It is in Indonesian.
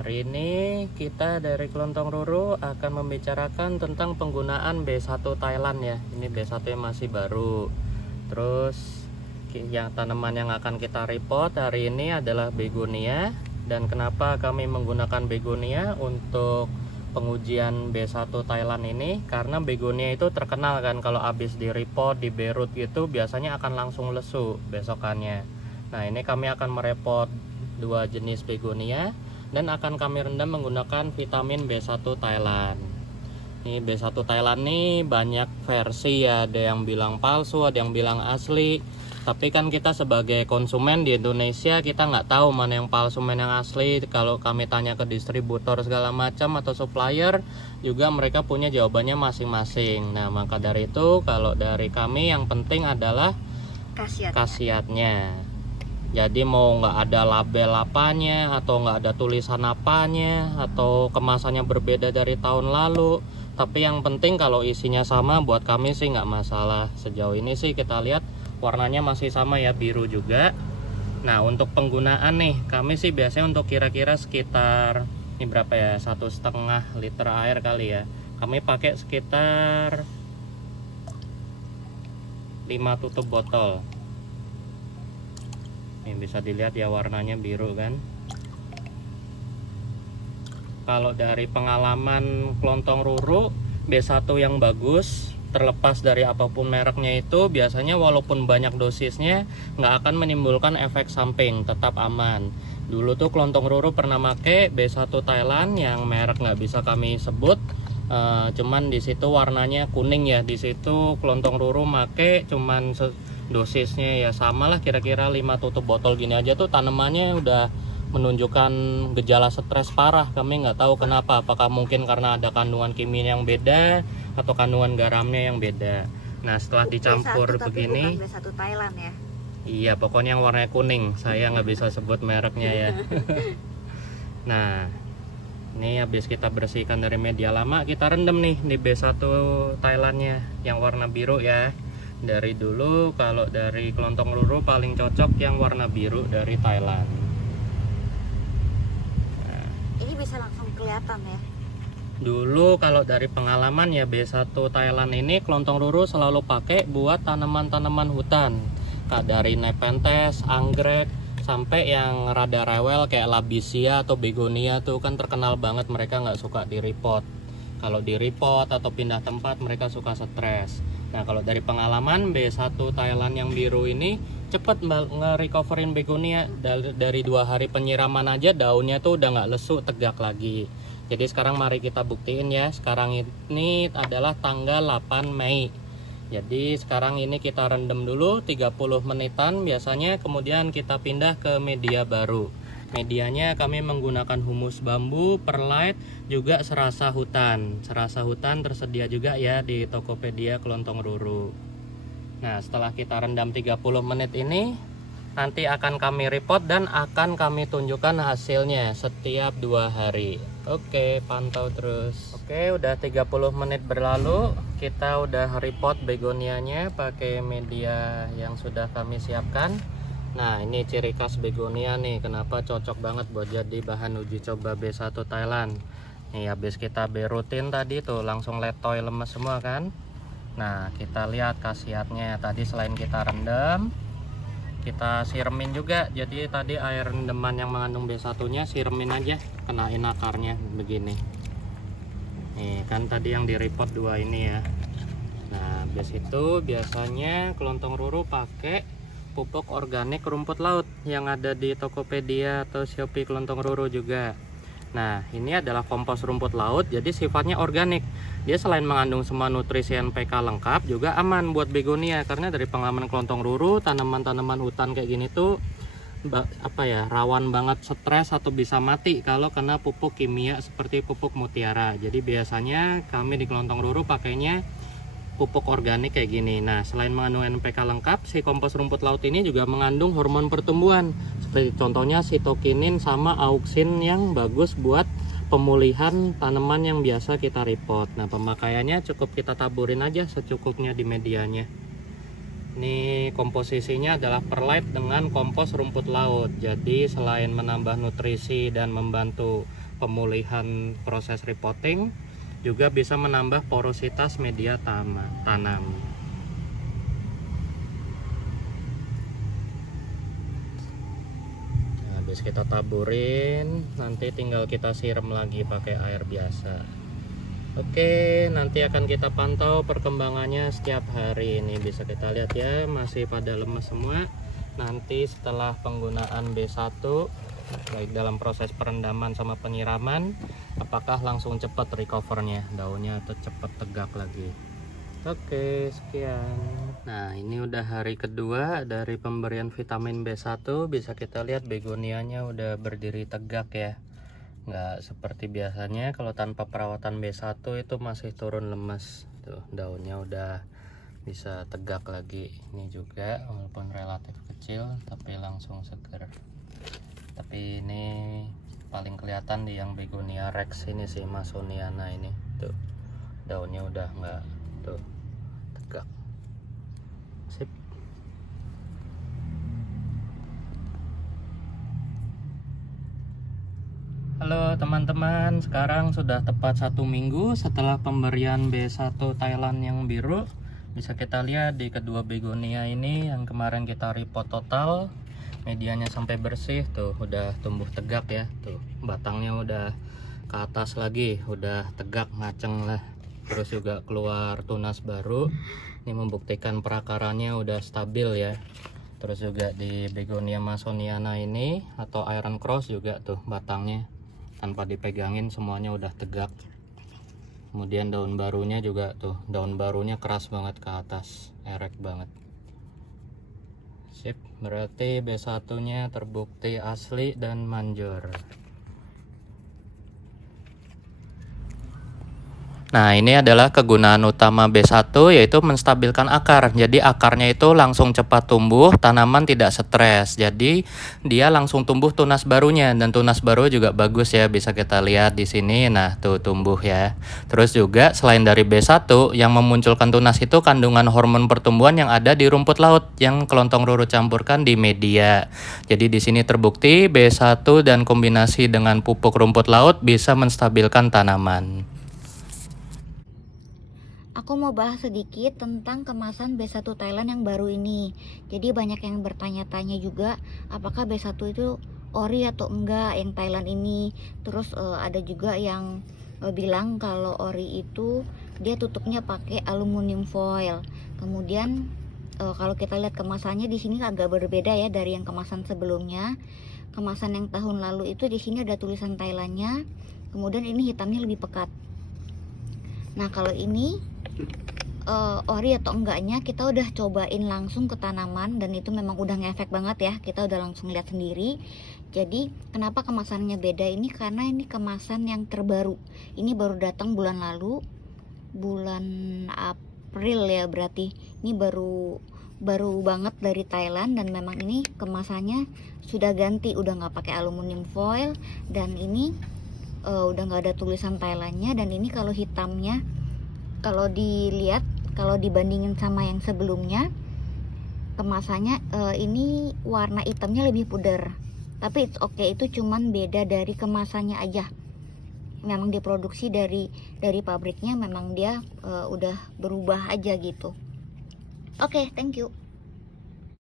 Hari ini kita dari Kelontong Ruru akan membicarakan tentang penggunaan B1 Thailand ya. Ini B1 yang masih baru. Terus yang tanaman yang akan kita report hari ini adalah begonia. Dan kenapa kami menggunakan begonia untuk pengujian B1 Thailand ini? Karena begonia itu terkenal kan kalau habis di report di Beirut gitu biasanya akan langsung lesu besokannya. Nah, ini kami akan mereport dua jenis begonia dan akan kami rendam menggunakan vitamin B1 Thailand. Ini B1 Thailand nih banyak versi ya, ada yang bilang palsu, ada yang bilang asli. Tapi kan kita sebagai konsumen di Indonesia kita nggak tahu mana yang palsu, mana yang asli. Kalau kami tanya ke distributor segala macam atau supplier juga mereka punya jawabannya masing-masing. Nah, maka dari itu kalau dari kami yang penting adalah khasiatnya. Jadi mau nggak ada label apanya atau nggak ada tulisan apanya atau kemasannya berbeda dari tahun lalu, tapi yang penting kalau isinya sama buat kami sih nggak masalah. Sejauh ini sih kita lihat warnanya masih sama ya, biru juga. Nah, untuk penggunaan nih kami sih biasanya untuk kira-kira sekitar ini berapa ya, 1,5 liter air kali ya, kami pakai sekitar 5 tutup botol. Ini bisa dilihat ya warnanya biru kan. Kalau dari pengalaman Kelontong Ruru, B1 yang bagus terlepas dari apapun mereknya itu biasanya walaupun banyak dosisnya nggak akan menimbulkan efek samping, tetap aman. Dulu tuh Kelontong Ruru pernah make B1 Thailand yang merek nggak bisa kami sebut, cuman di situ warnanya kuning ya. Di situ Kelontong Ruru make cuman dosisnya ya samalah kira-kira 5 tutup botol gini aja tuh tanamannya udah menunjukkan gejala stres parah. Kami nggak tahu kenapa, apakah mungkin karena ada kandungan kimia yang beda atau kandungan garamnya yang beda. Nah, setelah dicampur B1, begini, bukan B1 Thailand ya. iya pokoknya yang warnanya kuning, saya nggak bisa sebut mereknya ya. Nah, ini habis kita bersihkan dari media lama, kita rendam nih di B1 Thailandnya yang warna biru ya. Dari dulu kalau dari Kelontong Ruru paling cocok yang warna biru dari Thailand. Nah, ini bisa langsung kelihatan ya. dulu kalau dari pengalaman ya B1 Thailand ini Kelontong Ruru selalu pakai buat tanaman-tanaman hutan. Dari Nepenthes, anggrek, sampai yang rada rewel kayak Labisia atau begonia tuh kan terkenal banget mereka nggak suka di repot. Kalau di repot atau pindah tempat mereka suka stres. Nah, kalau dari pengalaman B1 Thailand yang biru ini cepet nge-recoverin begonia. Dari 2 hari penyiraman aja daunnya tuh udah nggak lesu, tegak lagi. Jadi sekarang mari kita buktiin ya. Sekarang ini adalah tanggal 8 Mei. Jadi sekarang ini kita rendam dulu 30 menitan biasanya, kemudian kita pindah ke media baru. Medianya kami menggunakan humus bambu, perlite, juga serasa hutan. Serasa hutan tersedia juga ya di Tokopedia Kelontong Ruru. Nah, setelah kita rendam 30 menit ini, nanti akan kami report dan akan kami tunjukkan hasilnya setiap 2 hari. Oke, pantau terus. Oke, udah 30 menit berlalu, kita udah report begonianya pakai media yang sudah kami siapkan. Nah, ini ciri khas begonia nih, kenapa cocok banget buat jadi bahan uji coba B1 Thailand. Nih, habis kita berutin tadi tuh langsung letoy lemes semua kan. Nah, kita lihat khasiatnya. Tadi selain kita rendam, kita siremin juga. Jadi tadi air rendaman yang mengandung B1 nya siremin aja, kenain akarnya begini. Nih kan tadi yang di report 2 ini ya. Nah, habis itu biasanya Kelontong Ruru pakai pupuk organik rumput laut yang ada di Tokopedia atau Shopee Kelontong Ruru juga. Nah, ini adalah kompos rumput laut, jadi sifatnya organik. Dia selain mengandung semua nutrisi NPK lengkap, juga aman buat begonia. Karena dari pengalaman Kelontong Ruru, tanaman-tanaman hutan kayak gini tuh rawan banget stres atau bisa mati kalau kena pupuk kimia seperti pupuk mutiara. Jadi biasanya kami di Kelontong Ruru pakainya pupuk organik kayak gini. Nah, selain mengandung NPK lengkap, si kompos rumput laut ini juga mengandung hormon pertumbuhan seperti contohnya sitokinin sama auksin yang bagus buat pemulihan tanaman yang biasa kita repot. Nah, pemakaiannya cukup kita taburin aja secukupnya di medianya. Ini komposisinya adalah perlite dengan kompos rumput laut. Jadi selain menambah nutrisi dan membantu pemulihan proses repotting, juga bisa menambah porositas media tanam. Nah, habis kita taburin, nanti tinggal kita siram lagi pakai air biasa. Oke, nanti akan kita pantau perkembangannya setiap hari. Ini bisa kita lihat ya, masih pada lemes semua. Nanti setelah penggunaan B1, baik dalam proses perendaman sama penyiraman, apakah langsung cepat recovernya daunnya atau cepat tegak lagi. Oke, sekian. Nah, ini udah hari kedua dari pemberian vitamin B1. Bisa kita lihat begonianya udah berdiri tegak ya, nggak seperti biasanya kalau tanpa perawatan B1 itu masih turun lemes. Tuh, daunnya udah bisa tegak lagi. Ini juga walaupun relatif kecil tapi langsung seger. Tapi ini paling kelihatan di yang begonia rex ini sih, Masoniana ini. Tuh, daunnya udah nggak, tuh, tegak. Sip. Halo teman-teman, sekarang sudah tepat 1 minggu setelah pemberian B1 Thailand yang biru. Bisa kita lihat di kedua begonia ini yang kemarin kita repot total, medianya sampai bersih, tuh udah tumbuh tegak ya. Tuh batangnya udah ke atas lagi, udah tegak ngaceng lah. Terus juga keluar tunas baru. Ini membuktikan perakarannya udah stabil ya. Terus juga di begonia Masoniana ini atau Iron Cross juga tuh batangnya tanpa dipegangin semuanya udah tegak. Kemudian daun barunya juga tuh, daun barunya keras banget ke atas, erek banget. Sip, berarti B1 nya terbukti asli dan manjur. Nah, ini adalah kegunaan utama B1, yaitu menstabilkan akar. Jadi akarnya itu langsung cepat tumbuh, tanaman tidak stres. Jadi dia langsung tumbuh tunas barunya, dan tunas baru juga bagus ya, bisa kita lihat di sini. Nah, tuh tumbuh ya. Terus juga selain dari B1 yang memunculkan tunas itu kandungan hormon pertumbuhan yang ada di rumput laut yang kelontong ruru campurkan di media. Jadi di sini terbukti B1 dan kombinasi dengan pupuk rumput laut bisa menstabilkan tanaman. Aku mau bahas sedikit tentang kemasan B1 Thailand yang baru ini. Jadi banyak yang bertanya-tanya juga apakah B1 itu ori atau enggak yang Thailand ini. Terus ada juga yang bilang kalau ori itu dia tutupnya pakai aluminium foil. Kemudian kalau kita lihat kemasannya di sini agak berbeda ya dari yang kemasan sebelumnya. Kemasan yang tahun lalu itu di sini ada tulisan Thailandnya. Kemudian ini hitamnya lebih pekat. Nah, kalau ini ori atau enggaknya kita udah cobain langsung ke tanaman dan itu memang udah ngefek banget ya, kita udah langsung lihat sendiri. Jadi kenapa kemasannya beda ini, karena ini kemasan yang terbaru, ini baru datang bulan lalu, bulan April ya, berarti ini baru banget dari Thailand. Dan memang ini kemasannya sudah ganti, udah nggak pakai aluminium foil, dan ini udah nggak ada tulisan Thailandnya. Dan ini kalau hitamnya, kalau dilihat, kalau dibandingin sama yang sebelumnya kemasannya, ini warna hitamnya lebih pudar. Tapi it's okay, itu cuman beda dari kemasannya aja. Memang diproduksi dari pabriknya, memang dia udah berubah aja gitu. Oke, thank you.